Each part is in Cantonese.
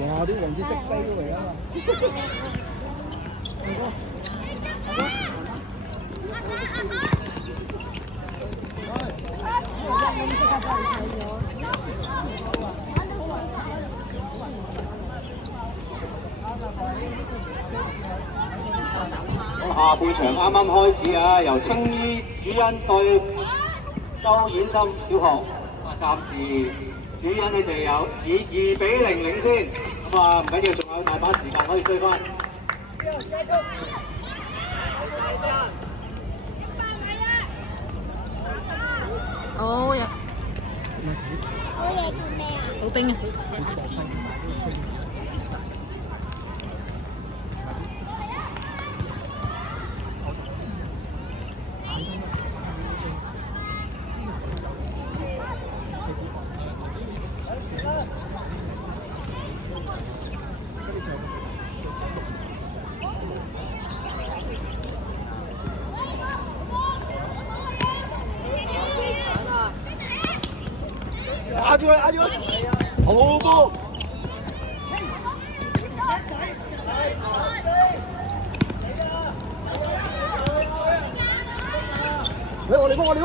哇！啲黃子識飛嚟啊嘛！下半場啱啱開始啊，由青衣主恩對周衍心小學，暫時主恩呢就有以2-0領先，咁啊唔緊要，仲有大把時間可以追翻。好呀！好嘢做咩啊？好冰啊！壓住佢，壓住佢，好波！喂，我哋幫，我哋幫。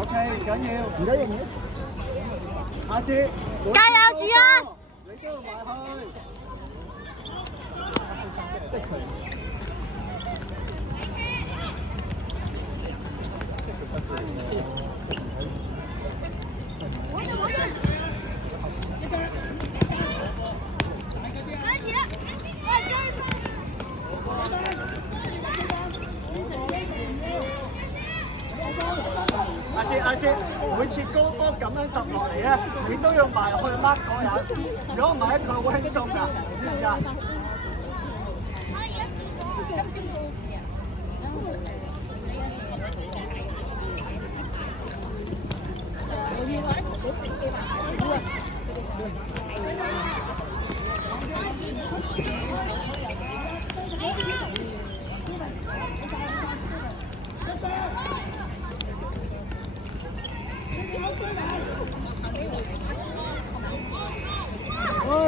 OK， 唔緊要，唔緊要。阿志，加油，主恩！你都要埋去。即係佢。阿姐，每次高波咁樣揼落嚟咧，你都要埋去 mark 嗰人，如果唔係佢好輕鬆㗎，知唔知啊？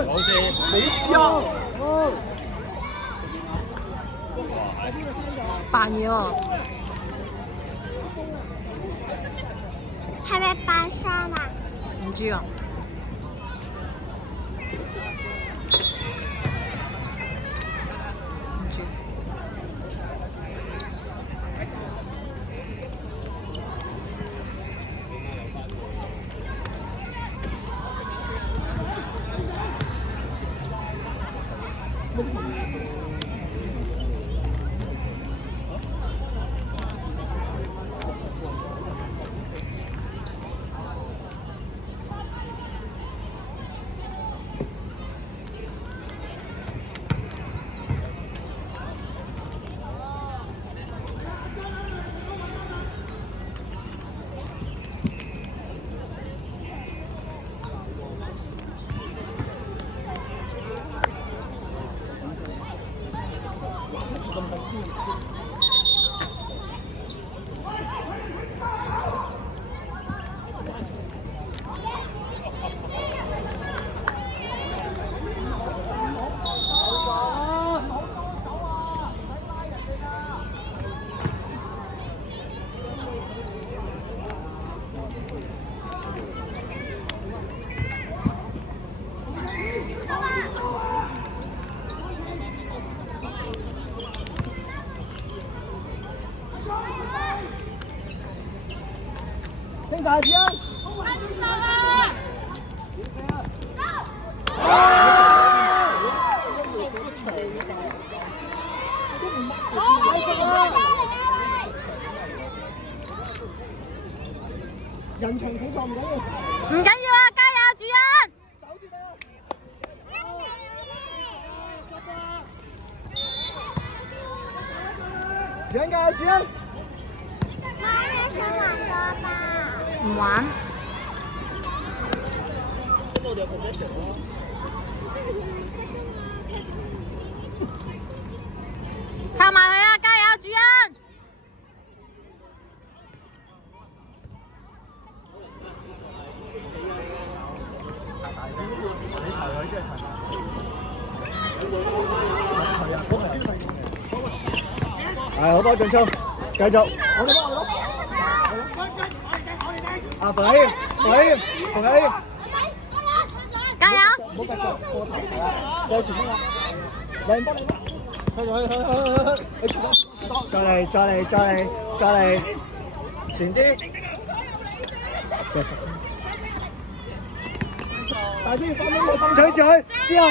冇事，沒事啊！扮嘢喎！係咪扮傷啊？唔知啊。唔知。聽晒子啊！人牆企錯唔緊要，唔緊要啊，加油，主恩！守住你啊！主恩加油，主恩！媽，你想玩多吧？唔玩。撐埋佢啊！加油，主人！你提佢即係提。係好多進衝，繼續。阿肥，加油！唔好夾腳過頭係啊，過前邊啦，靚波，去，再嚟，前啲，大啲，放冇放取住佢，之後。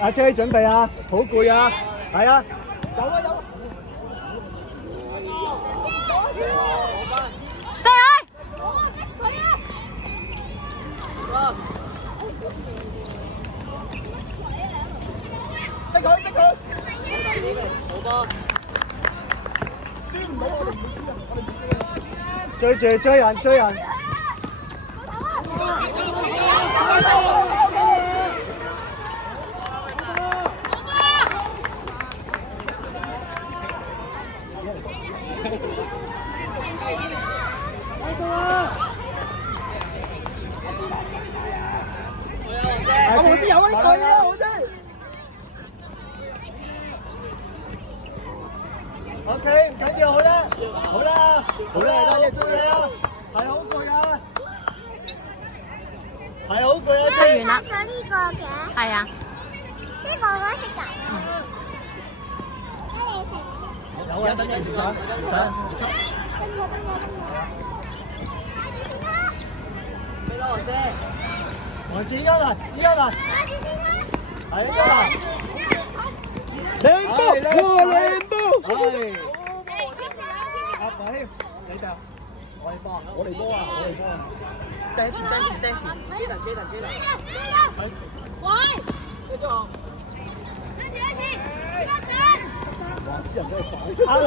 阿姐準備啊，好攰啊，係啊，有。射佢！逼佢！好波，輸唔到我哋唔輸人，我哋唔輸人。追人！我知有呢個啊，我知。OK， 唔緊要，好啦，大隻追你啊，係好攰啊，食完啦。咗呢個嘅，係啊。呢個我食㗎。有啊，等陣唔想。王子依家嚟，係依家嚟，靚波，係，阿肥，你哋，我哋波啊，掟前，追人，喂，哇，私人真係快，下來，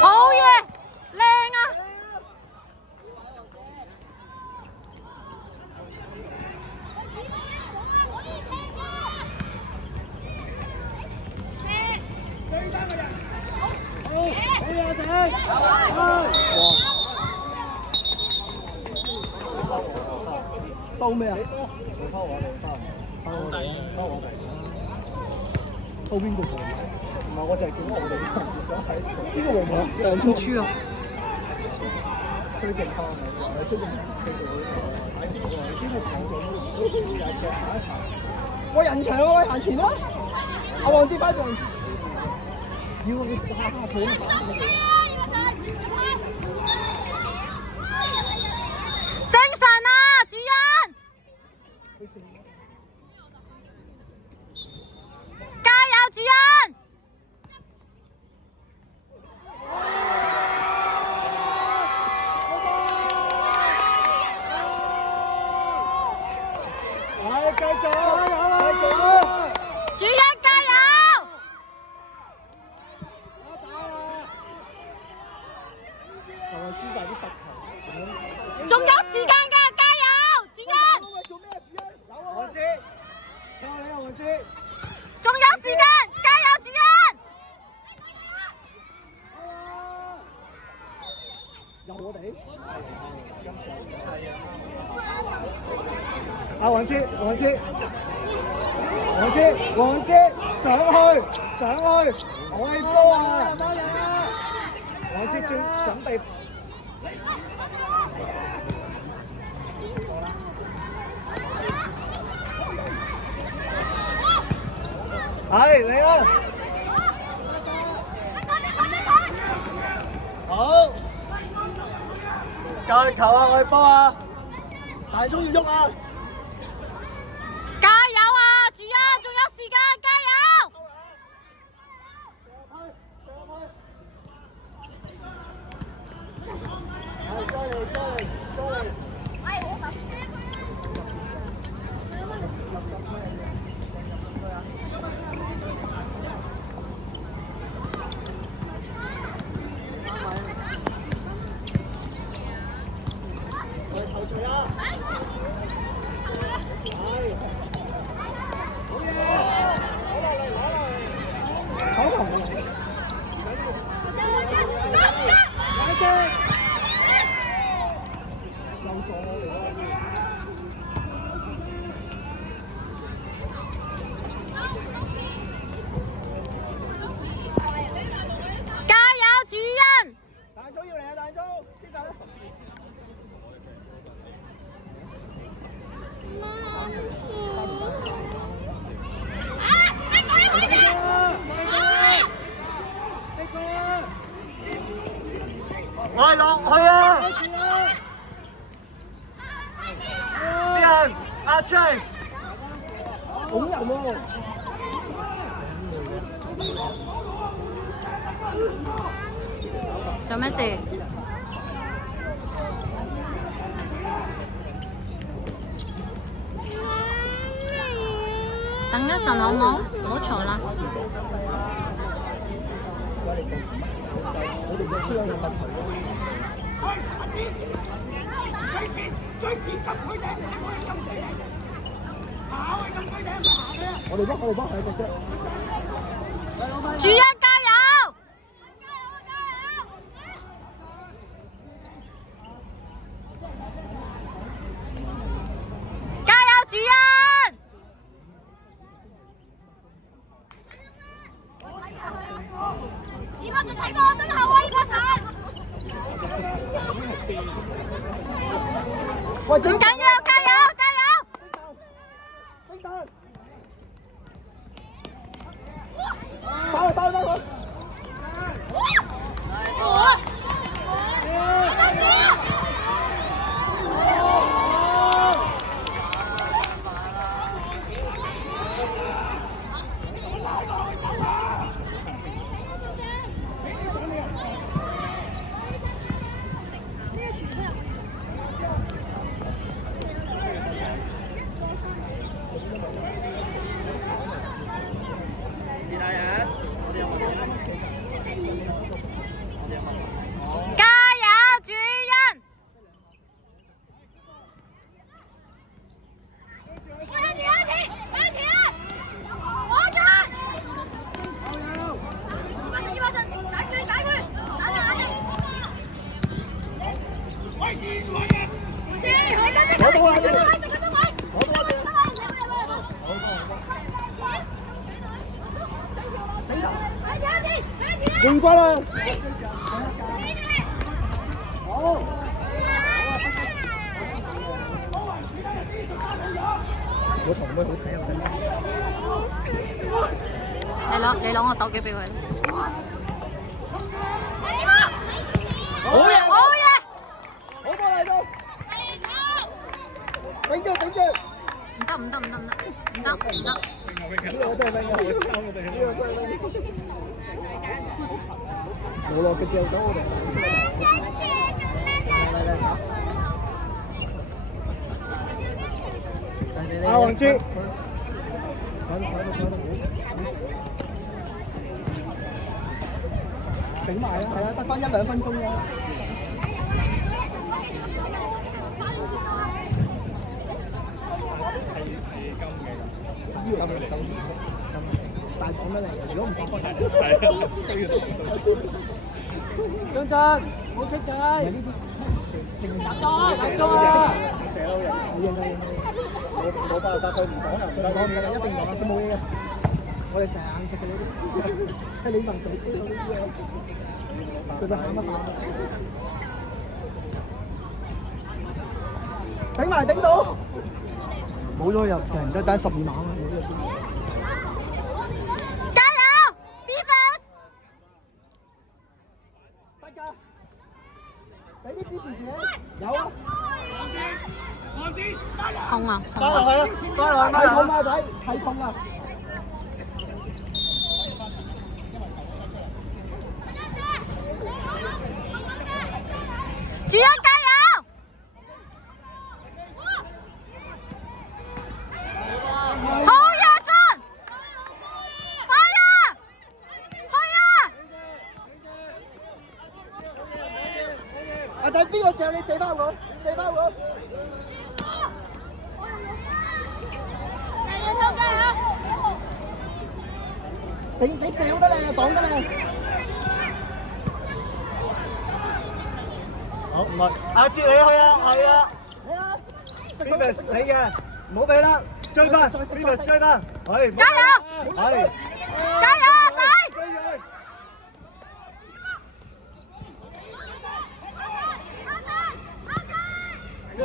好嘢，靚啊！到咩啊？到邊個？唔係，我就係見到我哋咗喺邊個位置？唔知啊。推正方嚟，推正其實喺邊個位置？我人牆啊，行前啦！阿黃志輝仲要你下佢。精神啊，主人！加油，主人！係，繼續！主人加油！就係輸晒啲罰球。仲有時間㗎，加油，主人！做咩啊，主人？黃志，靠你啊，黃志！仲有時間，加油，主人！有我哋。阿黃志，上去，我係波啊！黃志準備。係嚟啦！好，教球啊，我哋波啊！大鐘要喐啊！加油啊，主人！仲有時間，加油！落去啊！思恒壓出嚟，拱人喎！做咩事？等一陣好冇？唔好嘈啦。主恩加油！加油，主恩！二百神睇過我身後啊！二百神。唔緊要，加油，加油！打佢！加油，主恩！向前啊！我進！二百神，打佢！打佢！換關啦！我頭妹好睇啊！你攞我手機俾佢。好嘢！好嘢！好波嚟到！頂住！唔得！呢個真係咩嘢？冇落嘅照到我哋。阿黃之，整埋啦，係啊，得翻1-2分鐘啦。大講乜嚟？如果唔講張振，好激仔！集中啊！射到人，冇辦法，佢唔講啊！佢講一定講啊！佢冇嘢嘅。我哋成日硬食嘅呢啲，係你問手機嗰啲嘢，佢就喊一喊。頂到！冇咗入人得12碼啦，冇咗入。加油 ！Beavers！ 得㗎，俾啲支持者。有啊。痛啊！翻落去啊！翻落去孖仔，孖仔睇痛啊！主恩加油！好呀，俊！快呀！阿仔邊個射你射翻我？射翻我！你射好得靚，擋得靚。好唔係，阿哲你去啊，係啊。Beavers 你嘅，唔好俾啦，追翻 ，Beavers 追翻，係。加油！係。加油，阿仔！好。